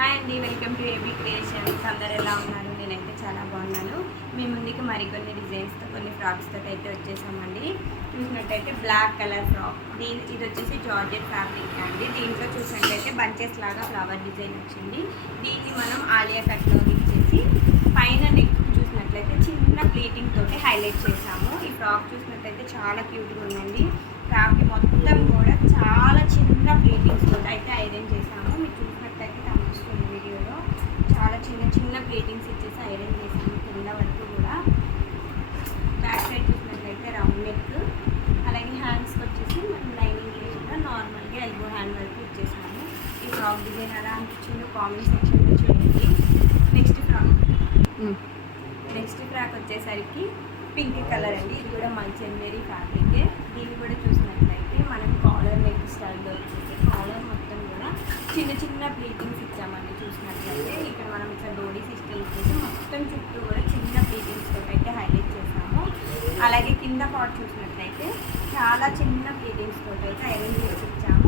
Hi అండి, welcome to AB creations. అందరు ఎలా ఉన్నారు? నేనైతే చాలా బాగున్నాను. మీ ముందుకి మరికొన్ని డిజైన్స్తో కొన్ని ఫ్రాక్స్తో అయితే వచ్చేసామండి. చూసినట్టయితే బ్లాక్ కలర్ ఫ్రాక్, ఇది వచ్చేసి జార్జెట్ ఫ్యాబ్రిక్ అండి. దీంట్లో చూసినట్టయితే బంచెస్ లాగా ఫ్లవర్ డిజైన్ వచ్చింది. దీన్ని మనం ఆలియా కట్లో ఇచ్చేసి పైన నెక్ చూసినట్లయితే చిన్న ప్లీటింగ్ తోటి హైలైట్ చేసాము. ఈ ఫ్రాక్ చూసినట్టయితే చాలా క్యూట్గా ఉందండి. ఫ్రాక్కి మొత్తం కూడా చాలా చిన్న ప్లీటింగ్స్ తోటి అయితే ఐరన్ చేసాము. మీరు చూసినట్లయితే కనిపిస్తుంది వీడియోలో. చాలా చిన్న చిన్న ప్లీటింగ్స్ ఇచ్చేసి ఐరన్ చేసాము కింద వరకు కూడా. బ్యాక్ సైడ్ చూసినట్లయితే రౌండ్ నెక్, అలాగే హ్యాండ్స్కి వచ్చేసి మనం లైనింగ్ లేకుండా నార్మల్గా ఎల్బో హ్యాండ్ వరకు ఇచ్చేసాము. ఈ ఫ్రాక్ డిజైన్ ఎలా అనిపించిందో కామెంట్ సెక్షన్లో చేయండి. నెక్స్ట్ ఫ్రాక్ వచ్చేసరికి పింక్ కలర్ అండి. ఇది కూడా మంచి ఎంజరీ ఫ్యాబ్రికే. దీన్ని కూడా చూసినట్లయితే మనం కాలర్ నెక్ స్టైల్లో వచ్చేసి కాలర్ మొత్తం కూడా చిన్న చిన్న ప్లీటింగ్స్ ఇచ్చామండి. చూసినట్లయితే ఇక్కడ మనం ఇట్లా డోరీ సిస్టమ్ ఇచ్చేసి మొత్తం చుట్టూ కూడా చిన్న ప్లీటింగ్స్ తోటి అయితే హైలైట్ చేసాము. అలాగే కింద పార్ట్ చూసినట్లయితే చాలా చిన్న ప్లీటింగ్స్ తోటి అయితే ఐరన్ చేసి ఇచ్చాము.